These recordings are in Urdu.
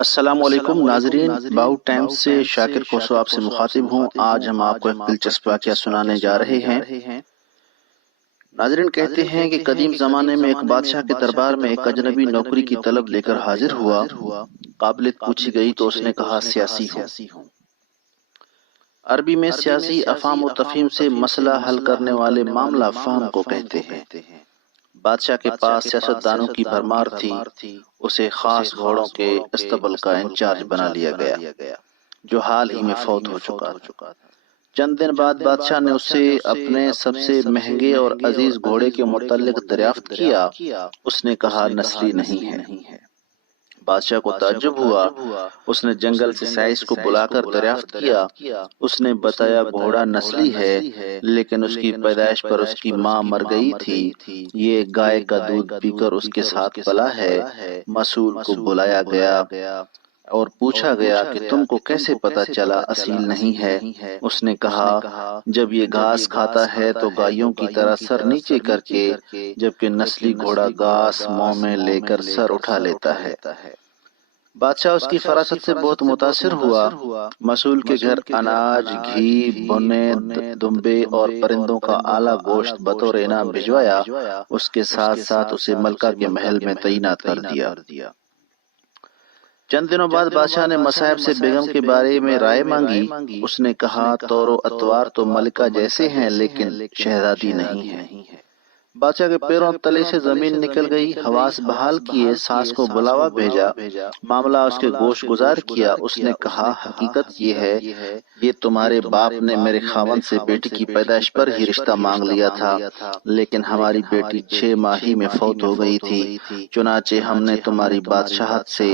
السلام علیکم ناظرین، باؤ ٹائمز سے شاکر کوسو آپ سے مخاطب ہوں۔ آج ہم آپ کو ایک دلچسپ واقعہ سنانے جا رہے ہیں۔ ناظرین کہتے ہیں کہ قدیم زمانے میں ایک بادشاہ کے دربار میں ایک اجنبی نوکری کی طلب لے کر حاضر ہوا۔ قابلیت پوچھی گئی تو اس نے کہا سیاسی ہوں۔ عربی میں سیاسی افہام و تفہیم سے مسئلہ حل کرنے والے معاملہ فہم کو کہتے ہیں۔ بادشاہ کے پاس سیاستدانوں کی بھرمار تھی۔ اسے خاص گھوڑوں کے استبل کا انچارج بنا لیا گیا، جو حال ہی میں فوت ہو چکا تھا۔ چند دن بعد بادشاہ نے اسے اپنے سب سے مہنگے اور عزیز گھوڑے کے متعلق دریافت کیا۔ اس نے کہا نسلی نہیں ہے۔ بادشاہ کو تعجب ہوا۔ اس نے جنگل سے سائس کو بلا کر دریافت کیا۔ اس نے بتایا گھوڑا نسلی ہے، لیکن اس کی پیدائش پر اس کی ماں مر گئی تھی۔ یہ گائے کا دودھ پی کر اس کے ساتھ پلا ہے۔ مسئول کو بلایا گیا اور پوچھا گیا کہ تم کو کیسے پتا چلا اصیل نہیں ہے؟ اس نے کہا جب یہ گھاس کھاتا ہے تو گائیوں کی طرح سر نیچے کر کے، جبکہ نسلی گھوڑا گھاس منہ میں لے کر سر اٹھا لیتا ہے۔ بادشاہ اس کی فراست سے بہت متاثر ہوا۔ مسئول کے گھر اناج، گھی، بھنے دمبے اور پرندوں کا اعلیٰ گوشت بطور انعام بھجوایا۔ اس کے ساتھ ساتھ اسے ملکہ کے محل میں تعینات کر دیا۔ چند دنوں بعد بادشاہ نے مصاحب سے بیگم کے بارے میں رائے مانگی۔ اس نے کہا طور و اطوار تو ملکہ جیسے ہیں، لیکن شہزادی نہیں ہے۔ بادشاہ کے پیروں تلے سے زمین نکل گئی۔ حواس بحال کیے، ساس کو بلاوا بھیجا، معاملہ اس کے گوش گزار کیا۔ اس نے کہا حقیقت یہ ہے، یہ تمہارے باپ نے میرے خاوند سے بیٹی کی پیدائش پر ہی رشتہ مانگ لیا تھا، لیکن ہماری بیٹی 6 ماہی میں فوت ہو گئی تھی۔ چنانچہ ہم نے تمہاری بادشاہت سے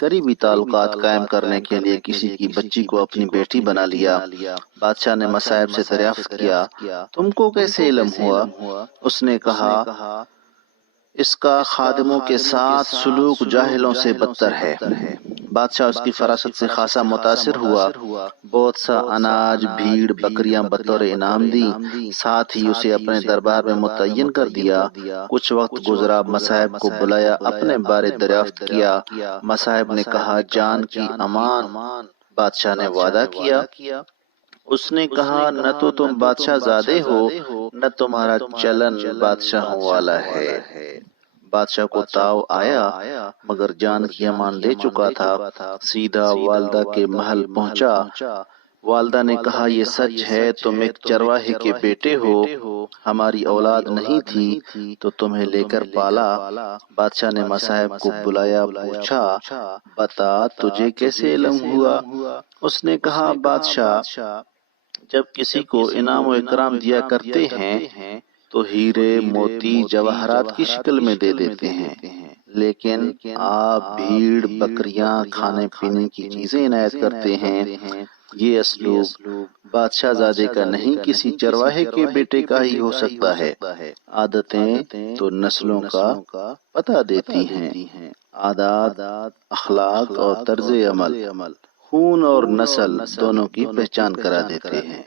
قریبی تعلقات قائم کرنے کے لیے کسی کی بچی کو اپنی بیٹی بنا لیا۔ بادشاہ نے مصاحب سے دریافت کیا تم کو کیسے علم ہوا؟ اس نے کہا اس کا خادموں کے ساتھ سلوک جاہلوں سے بدتر ہے۔ بادشاہ اس کی فراست سے خاصا متاثر ہوا۔ بہت سا اناج، بھیڑ، بکریاں بطور انعام دی، ساتھ ہی اسے اپنے دربار میں متعین کر دیا۔ کچھ وقت گزرا، مصاحب کو بلایا، اپنے بارے دریافت کیا۔ مصاحب نے کہا جان کی امان۔ بادشاہ نے وعدہ کیا۔ اس نے کہا نہ تو تم بادشاہ زادے ہو، نہ تمہارا چلن بادشاہوں والا ہے۔ بادشاہ کو تاؤ آیا، مگر جان کی امان لے چکا تھا۔ سیدھا والدہ کے محل پہنچا۔ والدہ نے کہا یہ سچ ہے، تم ایک چرواہے کے بیٹے ہو، ہماری اولاد نہیں تھی تو تمہیں لے کر پالا۔ بادشاہ نے مصاحب کو بلایا، پوچھا بتا تجھے کیسے علم ہوا؟ اس نے کہا بادشاہ جب کسی کو انعام و اکرام دیا کرتے ہیں تو ہیرے، موتی، جواہرات کی شکل میں دے دیتے ہیں، لیکن آپ بھیڑ، بکریاں، کھانے پینے کی چیزیں عنایت کرتے ہیں۔ یہ اسلوب بادشاہ زادے کا نہیں، کسی چرواہے کے بیٹے کا ہی ہو سکتا ہے۔ عادتیں تو نسلوں کا پتہ دیتی ہیں۔ عادات، اخلاق اور طرز عمل خون اور نسل دونوں کی پہچان کرا دیتے ہیں۔